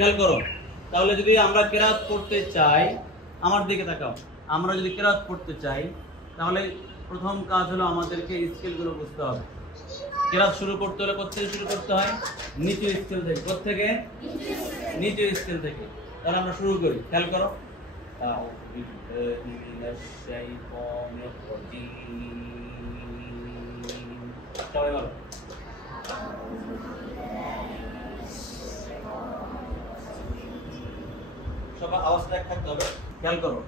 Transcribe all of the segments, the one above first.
খেয়াল করো, তাহলে যদি আমরা কেরাত পড়তে চাই, আমার দিকে তাকাও, আমরা যদি কেরাত পড়তে চাই তাহলে প্রথম কাজ হলো আমাদেরকে স্কেলগুলো বুঝতে হবে। কেরাত শুরু করতে হলে কোথা থেকে শুরু করতে হয়? নিচু স্কেল থেকে। কোথা থেকে? নিচু স্কেল থেকে। তাহলে আমরা শুরু করি, খেয়াল করো। সবাই বলো। সবার আওয়াজটা এক থাকতে হবে, খেয়াল করো।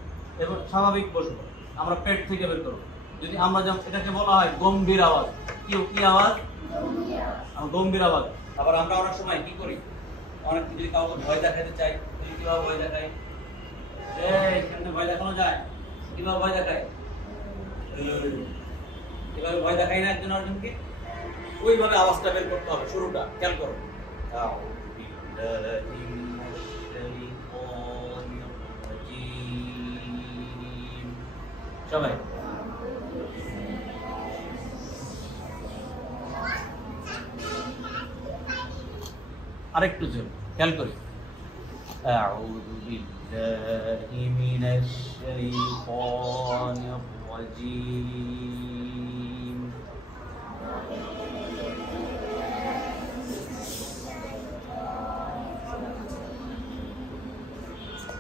এবার স্বাভাবিক বসবো, আমরা পেট থেকে বের করবো। যদি আমরা যেমন এটাকে বলা হয় গম্ভীর আওয়াজ, কি আওয়াজ? গম্ভীর আওয়াজ। আবার আমরা অনেক সময় কি করি, অনেক যদি কাউকে ভয় দেখাতে চাই, কিভাবে ভয় দেখাই? এখানে ভয় দেখানো যায়? কিভাবে ভয় দেখায়? এভাবে ভয় দেখাই না একজন আরেকজনকে, ওইভাবে আওয়াজটা বের করতে হবে। শুরুটা খেয়াল করো। সবাই আরেকটু জোর খেয়াল করি। আউযু বিল্লাহি মিনাশ শাইতানির রাজীম।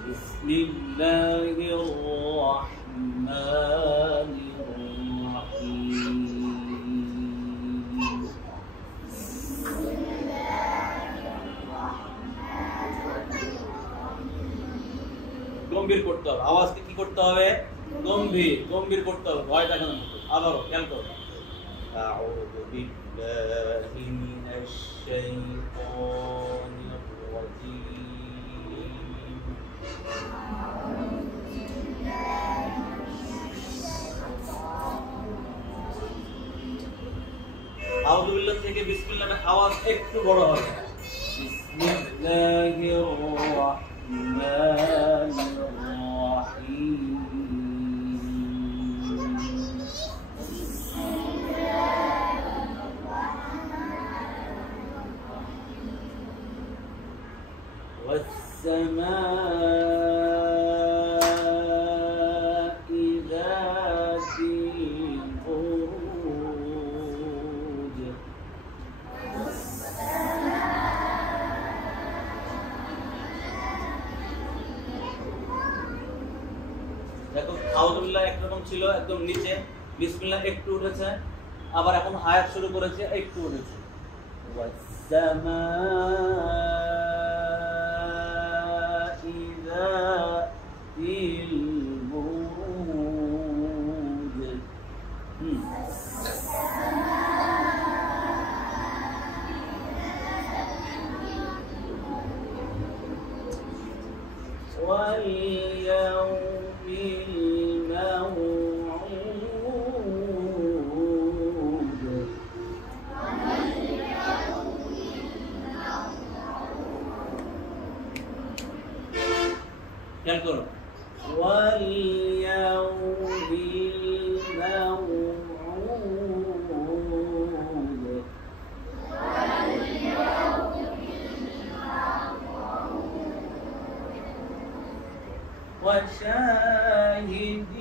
বিসমিল্লাহির রাহমানির রাহিম। গম্ভীর করতে হবে, আওয়াজকে কি করতে হবে? গম্ভীর করতে হবে, ভয় দেখানোর মতো। আবারও খেয়াল করো। আউযু বিল্লাহি মিনাশ শাইতানির রাজীম। আউযু বিল্লাহ থেকে বিসমিল্লাহ আওয়াজ একটু বড় হবে। বিসমিল্লাহির রাহমানির রাহিম। والسماء ذات البروج। দেখো আউযুবিল্লাহ একরকম ছিল একদম নিচে, বিসমিল্লাহ একটু উঠেছে, আবার এখন আয়াত শুরু করেছে একটু উঠেছে। والسماء ذات البروج। واليوم الموعود। খেয়াল করো। واليوم الموعود। وشاهد